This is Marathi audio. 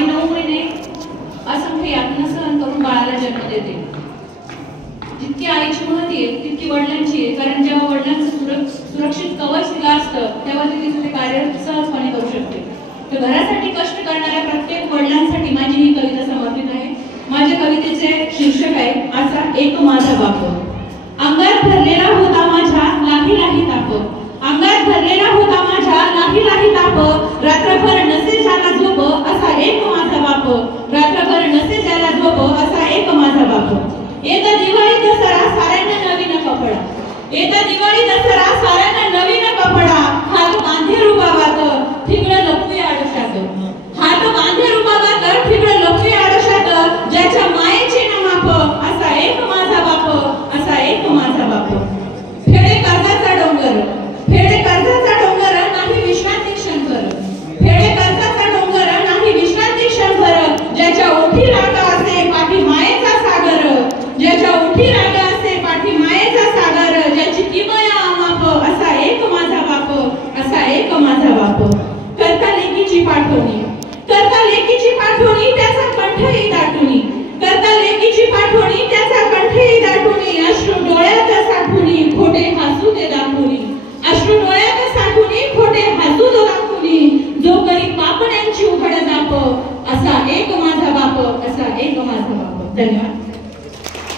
आई 9 महिने असंख्य यातना सहन करून बाळाला जन्म देते. जितकी आईची महती आहे तितकी वडिलांची आहे, कारण जेव्हा वडिलांचं सुरक्षित कवच तिला असतं तेव्हा ती तिचं ते कार्य सहजपणे करू शकते. तर घरासाठी कष्ट करणाऱ्या प्रत्येक वडिलांसाठी माझी ही कविता समर्पित आहे. माझ्या कवितेचे शीर्षक आहे असा एक माझा बाप. अंगात भरलेला